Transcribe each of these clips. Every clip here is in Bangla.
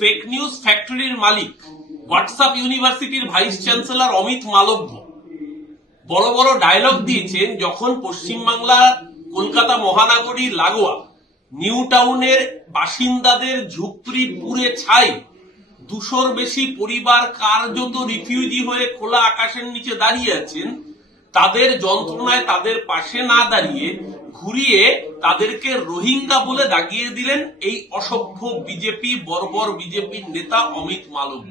ফেক নিউজ ফ্যাক্টরির মালিক হোয়াটসঅ্যাপ ইউনিভার্সিটির ভাইস চ্যান্সেলর অমিত মালব্য বড় বড় ডায়লগ দিয়েছেন যখন পশ্চিমবাংলা কলকাতা মহানগরী লাগোয়া নিউ টাউনের বাসিন্দাদের ঝুপড়ি পুড়ে ছাই, 200-র বেশি পরিবার কার্যত রিফিউজি হয়ে খোলা আকাশের নিচে দাঁড়িয়ে আছেন, তাদের যন্ত্রণায় তাদের পাশে না দাঁড়িয়ে ঘুরিয়ে তাদেরকে রোহিঙ্গা বলে দাগিয়ে দিলেন এই অসভ্য বিজেপি বর্বর বিজেপির নেতা অমিত মালব্য।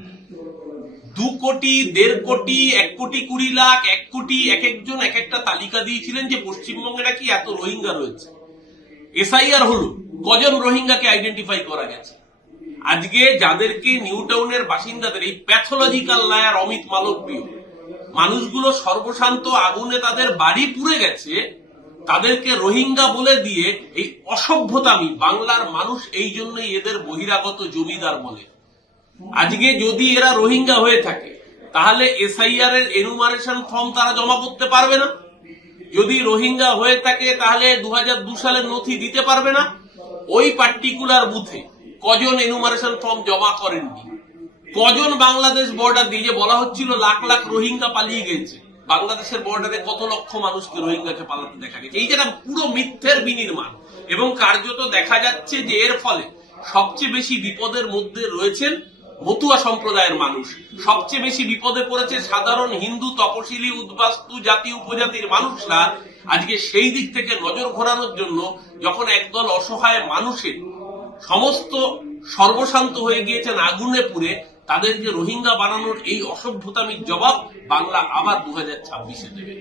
2 কোটি 1.5 কোটি 1 কোটি 20 লাখ 1 কোটি এক একজন এক একটা তালিকা দিয়েছিলেন যে পশ্চিমবঙ্গে নাকি এত রোহিঙ্গা রয়েছে। এসআইআর হলো কজন রোহিঙ্গাকে আইডেন্টিফাই করা গেছে। আজকে যাদেরকে নিউ টাউনের বাসিন্দাদের এই প্যাথোলজিক্যাল লায়ার অমিত মালব্য, মানুষগুলো সর্বশান্ত আগুনে তাদের বাড়ি পুড়ে গেছে, তাদেরকে রোহিঙ্গা বলে দিয়ে এই অসভ্যতামি বাংলার মানুষ এই জন্যই এদের বহিরাগত জমিদার বলে। আজকে যদি এরা রোহিঙ্গা হয়ে থাকে তাহলে এসআইআর এর এনুমারেশন ফর্ম তারা জমা করতে পারবে না। যদি রোহিঙ্গা হয়ে থাকে তাহলে 2002 সালের নথি দিতে পারবে না। ওই পার্টিকুলার বুথে কজন এনুমারেশন ফর্ম জমা করেননি, কজন বাংলাদেশ বর্ডার দিয়ে, যে বলা হচ্ছিল লাখ লাখ রোহিঙ্গা পালিয়ে গেছে, বাংলাদেশের বর্ডারে কত লক্ষ মানুষকে রোহিঙ্গাকে পালাতে দেখা গেছে। এই যেটা পুরো মিথ্যের বিনির্মাণ এবং কার্যত দেখা যাচ্ছে যে এর ফলে সবচেয়ে বেশি বিপদের মধ্যে রয়েছেন মতুয়া সম্প্রদায়ের মানুষ, সবচেয়ে বেশি বিপদে পড়েছে সাধারণ হিন্দু তপশিলি উদ্বাস্তু জাতি উপজাতির মানুষরা। আজকে সেই দিক থেকে নজর ঘোরানোর জন্য যখন একদল অসহায় মানুষের সমস্ত সর্বশান্ত হয়ে গিয়েছেন আগুনে পুড়ে, তাদেরকে রোহিঙ্গা বানানোর এই অসভ্যতামির জবাব বাংলা আবার 2026-এ দেবে।